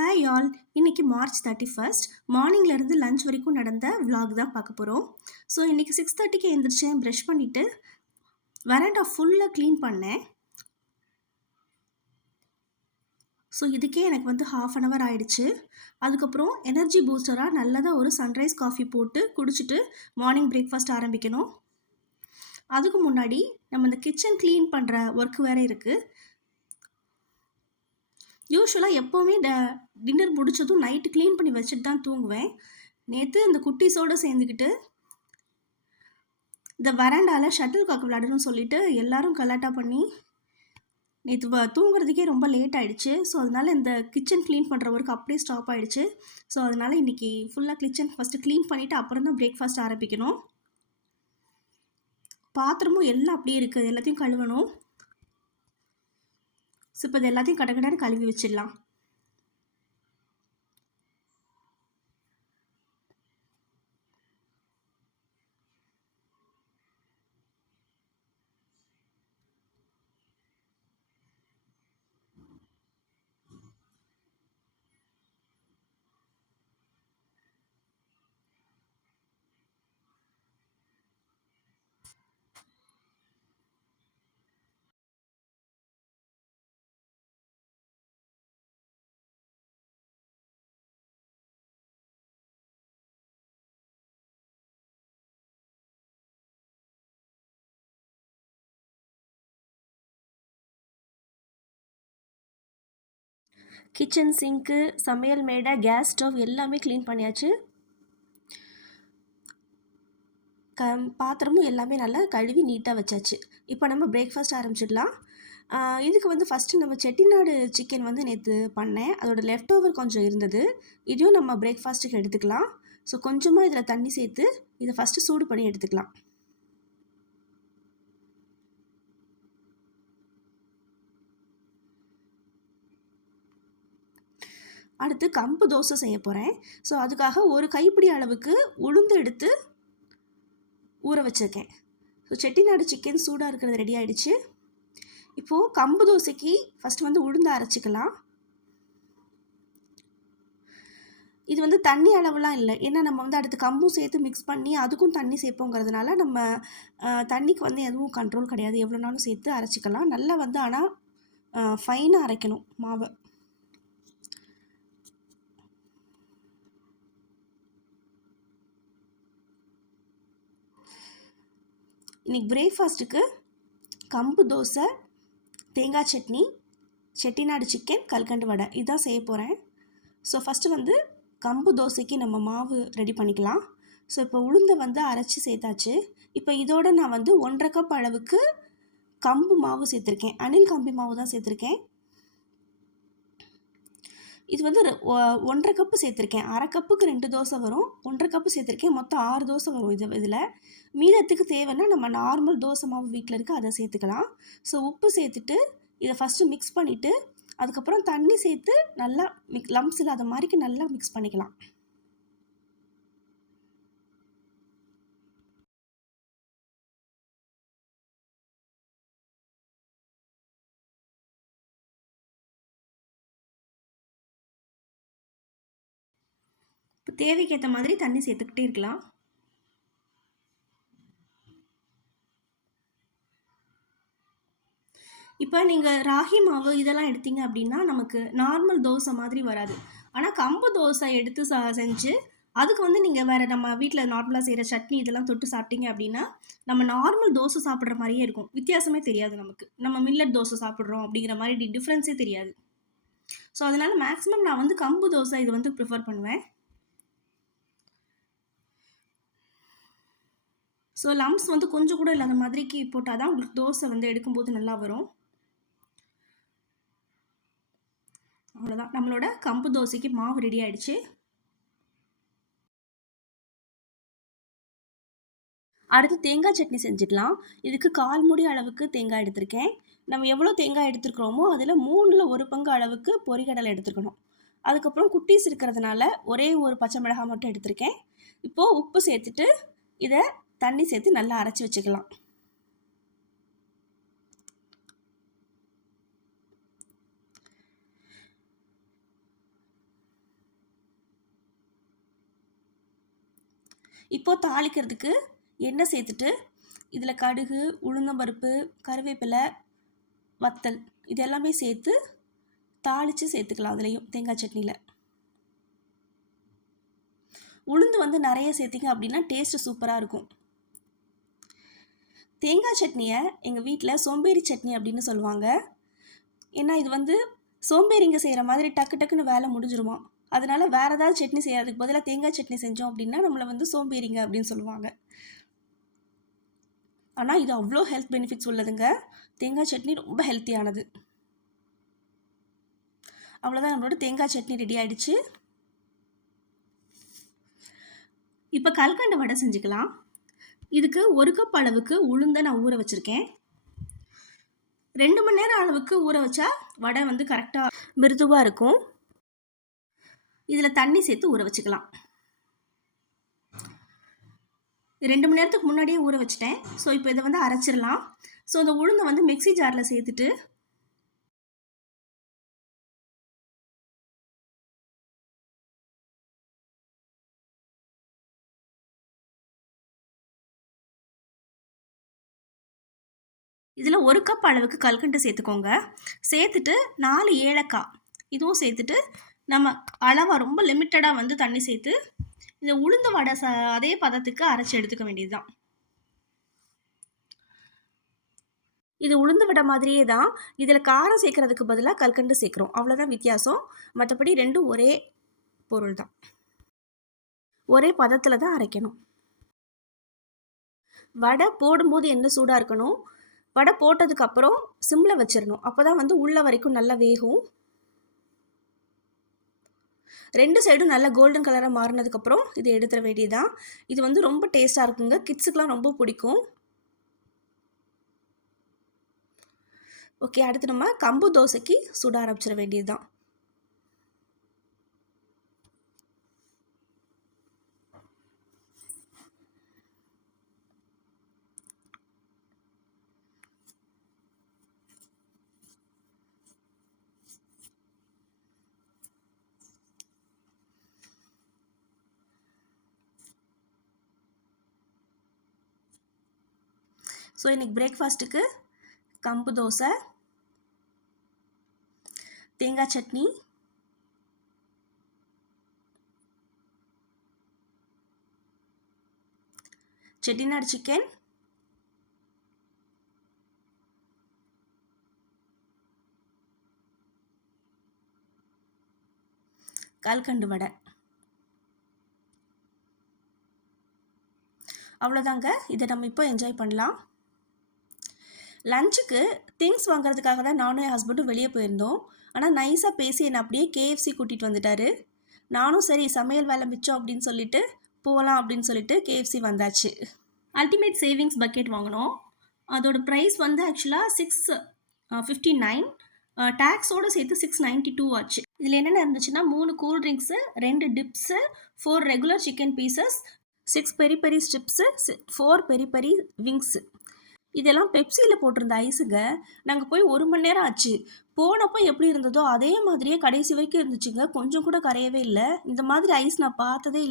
Hi all. இன்னைக்கு March 31st மார்னிங்லேருந்து lunch வரைக்கும் நடந்த vlog தான் பார்க்க போகிறோம். ஸோ இன்னைக்கு 6:30க்கு எழுந்திரிச்சேன், ப்ரஷ் பண்ணிவிட்டு வராண்டா ஃபுல்லாக க்ளீன் பண்ணேன். ஸோ இதுக்கே எனக்கு வந்து ½ அன் ஹவர் ஆயிடுச்சு. அதுக்கப்புறம் எனர்ஜி பூஸ்டராக நல்லதாக ஒரு சன்ரைஸ் காஃபி போட்டு குடிச்சிட்டு மார்னிங் பிரேக்ஃபாஸ்ட் ஆரம்பிக்கணும். அதுக்கு முன்னாடி நம்ம இந்த கிச்சன் க்ளீன் பண்ணுற ஒர்க் வேறு இருக்குது. யூஸ்வலாக எப்போவுமே டின்னர் முடிச்சதும் நைட்டு க்ளீன் பண்ணி வச்சுட்டு தான் தூங்குவேன். நேற்று இந்த குட்டீஸோடு சேர்ந்துக்கிட்டு இந்த வராண்டாவில் ஷட்டில் காக் விளையாடணும்னு சொல்லிட்டு எல்லாரும் கலாட்டா பண்ணி நேற்று தூங்குறதுக்கே ரொம்ப லேட் ஆகிடுச்சு. ஸோ அதனால் இந்த கிச்சன் க்ளீன் பண்ணுற ஒர்க் அப்படியே ஸ்டாப் ஆகிடுச்சு. ஸோ அதனால் இன்றைக்கி ஃபுல்லாக கிச்சன் ஃபஸ்ட்டு க்ளீன் பண்ணிவிட்டு அப்புறம் தான் பிரேக்ஃபாஸ்ட் ஆரம்பிக்கணும். பாத்திரமும் எல்லாம் அப்படியே இருக்குது, எல்லாத்தையும் கழுவணும். ஸோ இப்போ இது எல்லாத்தையும் கடகடன்னு கழுவி வச்சிடலாம். கிச்சன் சிங்க்கு, சமையல் மேடை, கேஸ் ஸ்டவ் எல்லாமே க்ளீன் பண்ணியாச்சு. பாத்திரமும் எல்லாமே நல்லா கழுவி நீட்டாக வச்சாச்சு. இப்போ நம்ம பிரேக்ஃபாஸ்ட் ஆரம்பிச்சிடலாம். இதுக்கு வந்து ஃபஸ்ட்டு நம்ம செட்டிநாடு சிக்கன் வந்து நேற்று பண்ணேன். அதோட லெஃப்ட் ஓவர் கொஞ்சம் இருந்தது. இதையும் நம்ம பிரேக்ஃபாஸ்ட்டுக்கு எடுத்துக்கலாம். ஸோ கொஞ்சமாக இதில் தண்ணி சேர்த்து இதை ஃபஸ்ட்டு சூடு பண்ணி எடுத்துக்கலாம். அடுத்து கம்பு தோசை செய்ய போகிறேன். ஸோ அதுக்காக ஒரு கைப்பிடி அளவுக்கு உளுந்து எடுத்து ஊற வச்சுருக்கேன். ஸோ செட்டிநாடு சிக்கன் சூடாக இருக்கிறது ரெடி ஆகிடுச்சு. இப்போது கம்பு தோசைக்கு ஃபஸ்ட்டு வந்து உளுந்து அரைச்சிக்கலாம். இது வந்து தண்ணி அளவுலாம் இல்லை, ஏன்னா நம்ம வந்து அடுத்து கம்பும் சேர்த்து மிக்ஸ் பண்ணி அதுக்கும் தண்ணி சேர்ப்போங்கிறதுனால நம்ம தண்ணிக்கு வந்து எதுவும் கண்ட்ரோல் கிடையாது, எவ்வளோ நாளும் சேர்த்து அரைச்சிக்கலாம். நல்லா வந்து ஆனால் ஃபைனாக அரைக்கணும் மாவை. இன்றைக்கி பிரேக்ஃபாஸ்ட்டுக்கு கம்பு தோசை, தேங்காய் சட்னி, செட்டிநாடு சிக்கன், கல்கண்டு வடை இதுதான் செய்ய போகிறேன். ஸோ ஃபஸ்ட்டு வந்து கம்பு தோசைக்கு நம்ம மாவு ரெடி பண்ணிக்கலாம். ஸோ இப்போ உளுந்தை வந்து அரைச்சி சேர்த்தாச்சு. இப்போ இதோடு நான் வந்து 1½ கப் அளவுக்கு கம்பு மாவு சேர்த்துருக்கேன். அணில் கம்பி மாவு தான் சேர்த்துருக்கேன். இது வந்து 1½ கப்பு சேர்த்துருக்கேன். ½ கப்புக்கு 2 தோசை வரும். 1½ கப்பு சேர்த்துருக்கேன். மொத்தம் 6 தோசை வரும் இதில். மீதத்துக்கு தேவைன்னா நம்ம நார்மல் தோசை மாவு வீட்டில் இருக்குது, அதை சேர்த்துக்கலாம். ஸோ உப்பு சேர்த்துட்டு இதை ஃபஸ்ட்டு மிக்ஸ் பண்ணிவிட்டு அதுக்கப்புறம் தண்ணி சேர்த்து நல்லா லம்ப்ஸ் இல்லாத மாதிரிக்கு நல்லா மிக்ஸ் பண்ணிக்கலாம். இப்போ தேவைக்கேற்ற மாதிரி தண்ணி சேர்த்துக்கிட்டே இருக்கலாம். இப்போ நீங்கள் ராகி மாவு இதெல்லாம் எடுத்தீங்க அப்படின்னா நமக்கு நார்மல் தோசை மாதிரி வராது. ஆனால் கம்பு தோசை எடுத்து செஞ்சு அதுக்கு வந்து நீங்கள் வேறு நம்ம வீட்டில் நார்மலாக செய்கிற சட்னி இதெல்லாம் தொட்டு சாப்பிட்டீங்க அப்படின்னா நம்ம நார்மல் தோசை சாப்பிட்ற மாதிரியே இருக்கும். வித்தியாசமே தெரியாது நமக்கு. நம்ம மில்லட் தோசை சாப்பிட்றோம் அப்படிங்கிற மாதிரி டிஃப்ரென்ஸே தெரியாது. ஸோ அதனால் மேக்ஸிமம் நான் வந்து கம்பு தோசை இது வந்து ப்ரிஃபர் பண்ணுவேன். ஸோ லம்ப்ஸ் வந்து கொஞ்சம் கூட இல்லாத மாதிரிக்கு போட்டால் தான் உங்களுக்கு தோசை வந்து எடுக்கும்போது நல்லா வரும். அவ்வளோதான், நம்மளோட கம்பு தோசைக்கு மாவு ரெடி ஆகிடுச்சு. அடுத்து தேங்காய் சட்னி செஞ்சுக்கலாம். இதுக்கு 1/4 மூடி அளவுக்கு தேங்காய் எடுத்திருக்கேன். நம்ம எவ்வளோ தேங்காய் எடுத்துருக்கிறோமோ அதில் 3ல் 1 பங்கு அளவுக்கு பொரிகடலை எடுத்துக்கணும். அதுக்கப்புறம் குட்டீஸ் இருக்கிறதுனால ஒரே ஒரு பச்சை மிளகாய் மட்டும் எடுத்திருக்கேன். இப்போது உப்பு சேர்த்துட்டு இதை தண்ணி சேர்த்து நல்லா அரைச்சி வச்சுக்கலாம். இப்போது தாளிக்கிறதுக்கு எண்ணெய் சேர்த்துட்டு இதில் கடுகு, உளுந்தம்பருப்பு, கருவேப்பிலை, வத்தல் இது எல்லாமே சேர்த்து தாளித்து சேர்த்துக்கலாம். அதுலேயும் தேங்காய் சட்னியில் உளுந்து வந்து நிறைய சேர்த்திங்க அப்படின்னா டேஸ்ட்டு சூப்பராக இருக்கும். தேங்காய் சட்னியை எங்கள் வீட்டில் சோம்பேறி சட்னி அப்படின்னு சொல்லுவாங்க. ஏன்னா இது வந்து சோம்பேறிங்க செய்கிற மாதிரி டக்கு டக்குன்னு வேலை முடிஞ்சிருமா. அதனால வேறு ஏதாவது சட்னி செய்யறதுக்கு பதிலாக தேங்காய் சட்னி செஞ்சோம் அப்படின்னா நம்மளை வந்து சோம்பேறிங்க அப்படின்னு சொல்லுவாங்க. ஆனால் இது அவ்வளோ ஹெல்த் பெனிஃபிட்ஸ் உள்ளதுங்க. தேங்காய் சட்னி ரொம்ப ஹெல்த்தியானது. அவ்வளோதான், நம்மளோட தேங்காய் சட்னி ரெடி ஆகிடுச்சு. இப்போ கல்கண்டு வடை செஞ்சுக்கலாம். இதுக்கு 1 கப் அளவுக்கு உளுந்தை நான் ஊற வச்சுருக்கேன். 2 மணி நேரம் அளவுக்கு ஊற வச்சா வடை வந்து கரெக்டாக மிருதுவாக இருக்கும். இதில் தண்ணி சேர்த்து ஊற வச்சுக்கலாம். 2 மணி நேரத்துக்கு முன்னாடியே ஊற வச்சுட்டேன். ஸோ இப்போ இதை வந்து அரைச்சிடலாம். ஸோ இந்த உளுந்தை வந்து மிக்ஸி ஜாரில் சேர்த்துட்டு இதில் 1 கப் அளவுக்கு கல்கண்டு சேர்த்துக்கோங்க. சேர்த்துட்டு 4 ஏலக்காய் இதுவும் சேர்த்துட்டு நம்ம அளவாக ரொம்ப லிமிட்டடாக வந்து தண்ணி சேர்த்து இந்த உளுந்து வடை அதே பதத்துக்கு அரைச்சி எடுத்துக்க வேண்டியது தான். இது உளுந்து வடை மாதிரியே தான். இதில் காரம் சேர்க்கறதுக்கு பதிலாக கல்கண்டு சேர்க்குறோம், அவ்வளோதான் வித்தியாசம். மற்றபடி ரெண்டும் ஒரே பொருள் தான். ஒரே பதத்தில் தான் அரைக்கணும். வடை போடும்போது எண்ணெய் சூடாக இருக்கணும். வடை போட்டதுக்கப்புறம் சிம்மில் வச்சிடணும். அப்போ தான் வந்து உள்ள வரைக்கும் நல்லா வேகும். 2 சைடும் நல்லா கோல்டன் கலராக மாறினதுக்கப்புறம் இதை எடுத்துட வேண்டியதுதான். இது வந்து ரொம்ப டேஸ்ட்டாக இருக்குங்க. கிட்ஸுக்கெலாம் ரொம்ப பிடிக்கும். ஓகே, அடுத்து நம்ம கம்பு தோசைக்கு சுட ஆரம்பிச்சிட வேண்டியது தான். ஸோ இன்றைக்கி பிரேக்ஃபாஸ்ட்டுக்கு கம்பு தோசை, தேங்காய் சட்னி, செட்டிநாடு சிக்கன், கல்கண்டு வடை. அவ்வளோதாங்க. இதை நம்ம இப்போ என்ஜாய் பண்ணலாம். லஞ்சுக்கு திங்ஸ் வாங்குறதுக்காக தான் நானும் என் ஹஸ்பண்டும் வெளியே போயிருந்தோம். ஆனால் நைஸாக பேசி என்னை அப்படியே KFC கூட்டிகிட்டு வந்துட்டார். நானும் சரி சமையல் வேலை மிச்சம் அப்படின்னு சொல்லிட்டு போகலாம் அப்படின்னு சொல்லிட்டு KFC வந்தாச்சு. அல்டிமேட் சேவிங்ஸ் பக்கெட் வாங்கினோம். அதோட ப்ரைஸ் வந்து ஆக்சுவலாக 659, டேக்ஸோடு சேர்த்து 692 ஆச்சு. இதில் என்னென்ன இருந்துச்சுன்னா 3 cool drinks, 2 dips, 4 regular chicken pieces, 6 peri peri strips, 4 peri peri wings. இதெல்லாம் பெப்சியில் போட்டிருந்த ஐஸுங்க. நாங்கள் போய் 1 மணி நேரம் ஆச்சு. போனப்போ எப்படி இருந்ததோ அதே மாதிரியே கடைசி வரைக்கும் இருந்துச்சுங்க. கொஞ்சம் கூட கரையவே இல்லை. இந்த மாதிரி ஐஸ் நான் பார்த்ததே இல்லை.